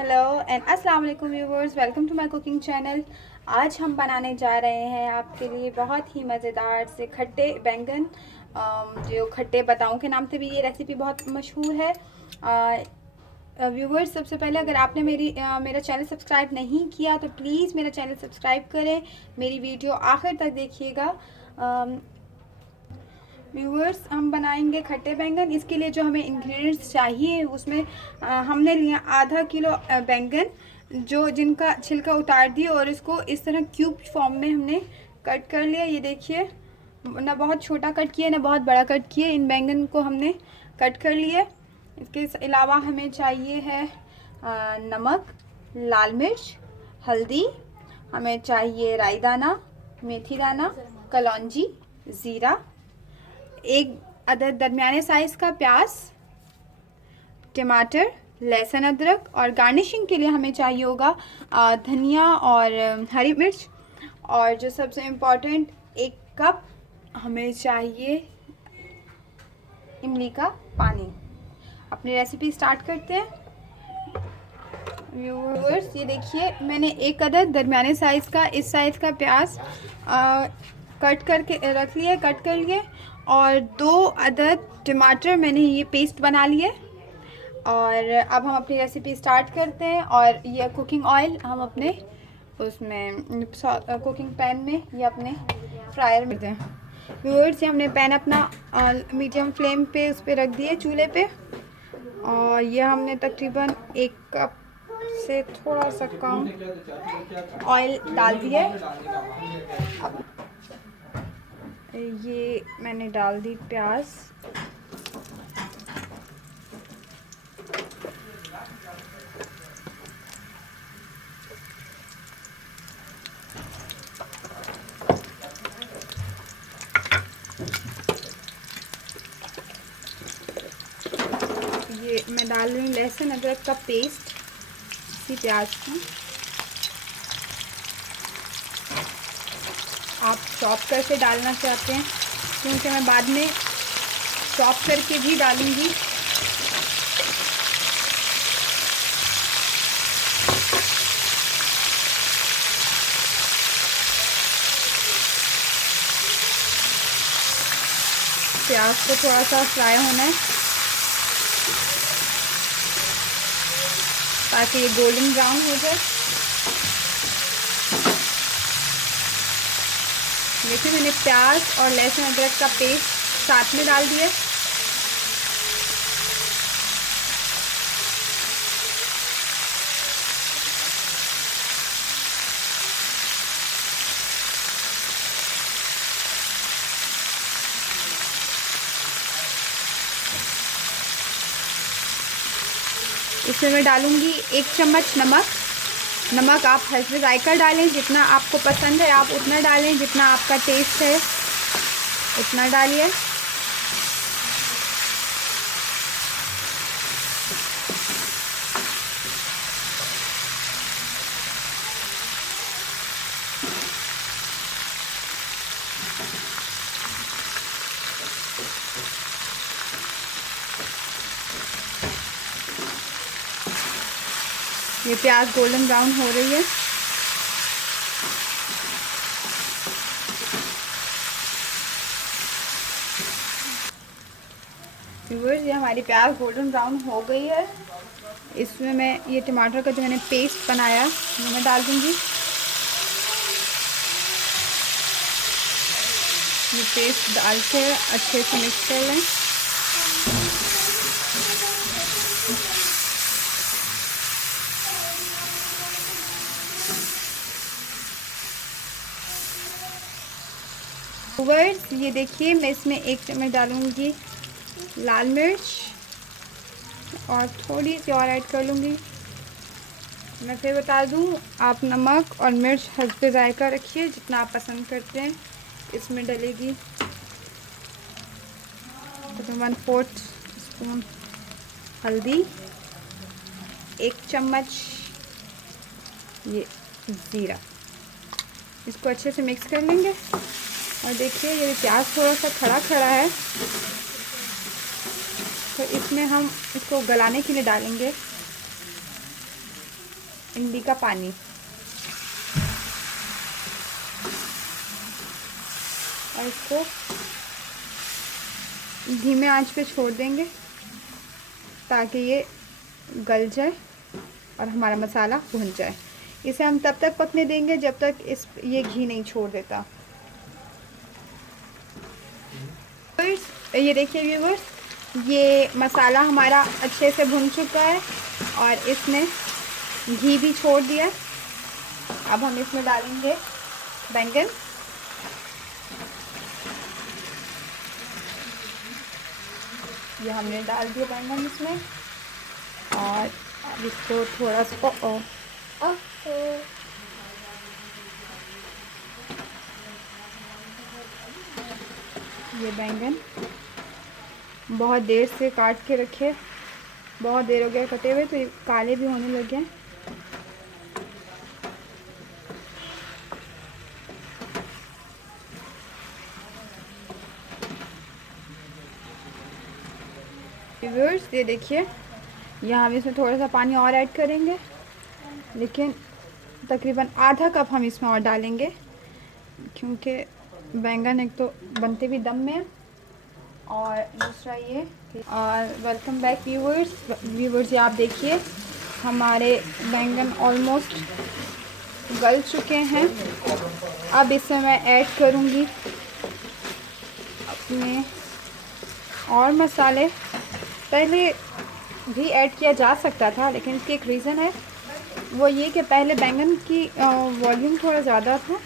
Hello and अस्सलाम वालेकुम viewers, welcome to my cooking channel. आज हम बनाने जा रहे हैं आपके लिए बहुत ही मज़ेदार से खट्टे बैंगन, जो खट्टे बताऊं के नाम से भी ये रेसिपी बहुत मशहूर है। व्यूवर्स, सबसे पहले अगर आपने मेरा चैनल सब्सक्राइब नहीं किया तो प्लीज़ मेरा चैनल सब्सक्राइब करें, मेरी वीडियो आखिर तक देखिएगा। व्यूअर्स, हम बनाएंगे खट्टे बैंगन। इसके लिए जो हमें इंग्रेडिएंट्स चाहिए उसमें हमने लिया आधा किलो बैंगन, जिनका छिलका उतार दिया और इसको इस तरह क्यूब फॉर्म में हमने कट कर लिया। ये देखिए, ना बहुत छोटा कट किया ना बहुत बड़ा कट किया। इन बैंगन को हमने कट कर लिया। इसके अलावा हमें चाहिए है नमक, लाल मिर्च, हल्दी, हमें चाहिए राई दाना, मेथी दाना, कलौंजी, ज़ीरा, एक अदद दरमियाने साइज़ का प्याज, टमाटर, लहसुन, अदरक, और गार्निशिंग के लिए हमें चाहिए होगा धनिया और हरी मिर्च। और जो सबसे इम्पोर्टेंट, 1 कप हमें चाहिए इमली का पानी। अपनी रेसिपी स्टार्ट करते हैं। व्यूअर्स, ये देखिए, मैंने एक अदद दरमियाने साइज़ का इस साइज़ का प्याज कट करके रख लिया, कट कर लिए। और 2 अदद टमाटर मैंने ये पेस्ट बना लिए। और अब हम अपनी रेसिपी स्टार्ट करते हैं। और ये कुकिंग ऑयल हम अपने उसमें कुकिंग पैन में या अपने फ्रायर में दें। व्यूअर्स, ये हमने पैन अपना मीडियम फ्लेम पे उस पर रख दिए, चूल्हे पे। और ये हमने तकरीबन 1 कप से थोड़ा सा कम ऑयल डाल दिया। अब ये मैंने डाल दी प्याज। ये मैं डाल रही हूँ लहसुन अदरक का पेस्ट इसी प्याज में। आप चॉप करके डालना चाहते हैं क्योंकि मैं बाद में चॉप करके भी डालूंगी। प्याज को थोड़ा सा फ्राई होना है ताकि ये गोल्डन ब्राउन हो जाए। देखिए, मैंने प्याज और लहसुन अदरक का पेस्ट साथ में डाल दिया। इसमें मैं डालूंगी 1 चम्मच नमक। नमक आप हस्बे जायका डालें, जितना आपको पसंद है आप उतना डालें, जितना आपका टेस्ट है उतना डालिए। ये प्याज गोल्डन ब्राउन हो रही है। व्यूअर्स, ये हमारी प्याज गोल्डन ब्राउन हो गई है। इसमें मैं ये टमाटर का जो मैंने पेस्ट बनाया वो मैं डाल दूंगी। ये पेस्ट डाल के अच्छे से मिक्स कर लें। व्यूअर्स, ये देखिए, मैं इसमें 1 चम्मच डालूंगी लाल मिर्च और थोड़ी सी और ऐड कर लूँगी। मैं फिर बता दूँ, आप नमक और मिर्च हस्बे जायका रखिए, जितना आप पसंद करते हैं। इसमें डलेगी तकरीबन 1/4 स्पून हल्दी, 1 चम्मच ये ज़ीरा। इसको अच्छे से मिक्स कर लेंगे। और देखिए, ये प्याज थोड़ा सा खड़ा खड़ा है तो इसमें हम इसको गलाने के लिए डालेंगे इमली का पानी। और इसको धीमे आंच पे छोड़ देंगे ताकि ये गल जाए और हमारा मसाला भुन जाए। इसे हम तब तक पकने देंगे जब तक ये घी नहीं छोड़ देता। ये देखिए व्यूअर्स, ये मसाला हमारा अच्छे से भुन चुका है और इसने घी भी छोड़ दिया। अब हम इसमें डालेंगे बैंगन। ये हमने डाल दिया बैंगन इसमें और अब इसको थोड़ा सा ये बैंगन बहुत देर से काट के रखे, बहुत देर हो गया कटे हुए, तो ये काले भी होने लगे हैं। व्यूअर्स ये देखिए, यहाँ हम इसमें थोड़ा सा पानी और ऐड करेंगे, लेकिन तकरीबन आधा कप हम इसमें और डालेंगे क्योंकि बैंगन एक तो बनते भी दम में और दूसरा ये। और वेलकम बैक व्यूअर्स, ये आप देखिए हमारे बैंगन ऑलमोस्ट गल चुके हैं। अब इसमें मैं ऐड करूँगी अपने और मसाले। पहले भी ऐड किया जा सकता था, लेकिन इसकी एक रीज़न है, वो ये कि पहले बैंगन की वॉल्यूम थोड़ा ज़्यादा था,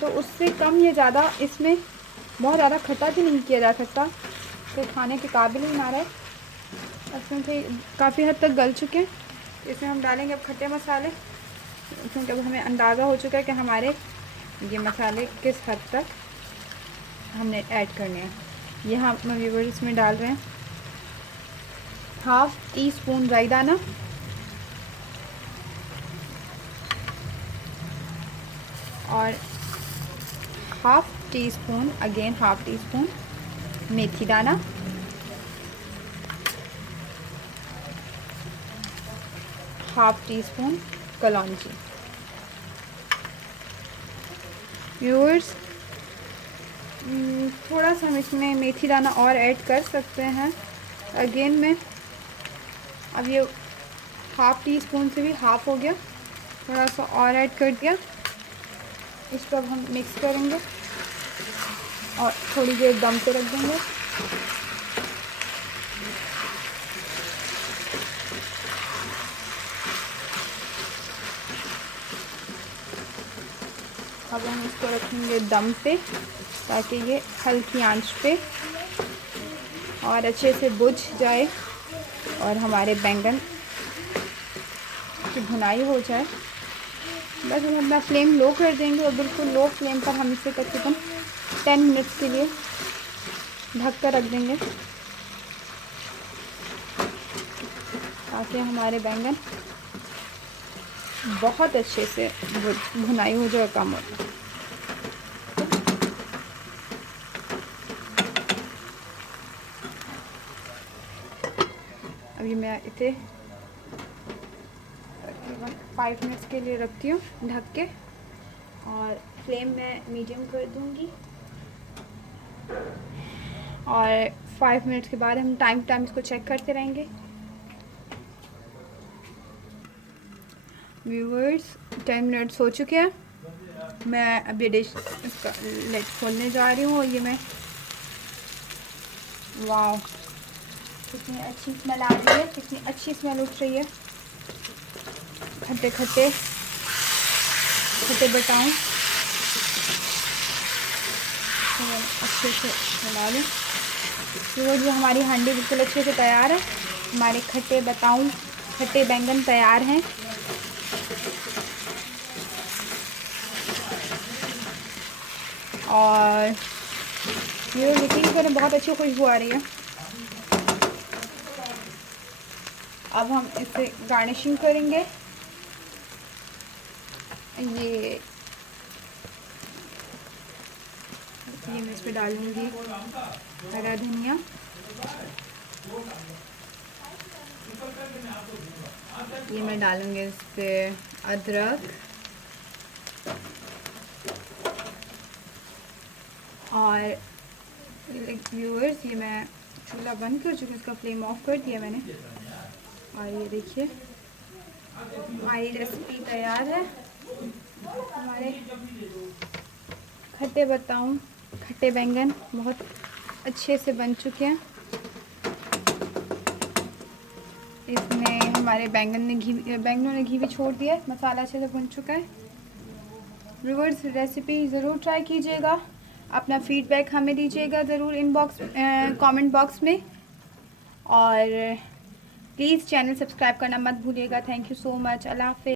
तो उससे कम या ज़्यादा इसमें बहुत ज़्यादा खट्टा भी नहीं किया जा सकता, तो खाने के काबिल ही ना रहे। इसमें से काफ़ी हद तक गल चुके हैं। इसमें हम डालेंगे अब खट्टे मसाले, क्योंकि अब हमें अंदाज़ा हो चुका है कि हमारे ये मसाले किस हद तक हमने ऐड करने हैं। ये हम व्यूअर्स इसमें डाल रहे हैं हाफ़ टी स्पून राई दाना, और half teaspoon again half teaspoon मेथी दाना, हाफ़ टी स्पून कलौंजी। व्यूअर्स थोड़ा सा हम इसमें मेथी दाना और ऐड कर सकते हैं अगेन में। अब ये हाफ़ टी स्पून से भी हाफ़ हो गया, थोड़ा सा और ऐड कर दिया। इसको अब हम मिक्स करेंगे और थोड़ी देर दम पे रख देंगे। अब हम इसको रखेंगे दम पे ताकि ये हल्की आंच पे और अच्छे से बुझ जाए और हमारे बैंगन की भुनाई हो जाए। बस हम अपना फ्लेम लो कर देंगे और बिल्कुल लो फ्लेम पर हम इसे तकरीबन 10 मिनट्स के लिए ढक कर रख देंगे ताकि हमारे बैंगन बहुत अच्छे से भुनाई हो जाए, कम हो जाए। अभी मैं इसे 5 मिनट्स के लिए रखती हूँ ढक के और फ्लेम मैं मीडियम कर दूँगी। और 5 मिनट्स के बाद हम टाइम इसको चेक करते रहेंगे। व्यूअर्स 10 मिनट्स हो चुके हैं। मैं अभी डिश इसका लेट खोलने जा रही हूँ और ये मैं वाह कितनी अच्छी स्मेल आ रही है, कितनी अच्छी स्मेल उठ रही है। खट्टे खट्टे बताऊँ अच्छे से मिला लें। तो जो हमारी हांडी बिल्कुल अच्छे से तैयार है। हमारे खट्टे बैंगन तैयार हैं। और ये यकीन करें बहुत अच्छी खुशबू आ रही है। अब हम इसे गार्निशिंग करेंगे। ये मैं इस पे डालूंगी हरा धनिया ये मैं डालूँगी इस पर अदरक और व्यूअर्स, ये मैं चूल्हा बंद कर चुकी हूँ, इसका फ्लेम ऑफ कर दिया मैंने। और ये देखिए हमारी रेसिपी तैयार है। हमारे खट्टे बताऊँ, खट्टे बैंगन बहुत अच्छे से बन चुके हैं। इसमें हमारे बैंगनों ने घी भी छोड़ दिया है, मसाला अच्छे से भुन चुका है। व्यूअर्स, रेसिपी ज़रूर ट्राई कीजिएगा, अपना फीडबैक हमें दीजिएगा ज़रूर इनबॉक्स कमेंट बॉक्स में, और प्लीज़ चैनल सब्सक्राइब करना मत भूलिएगा। Thank you so much. अल्लाह हाफ़िज़।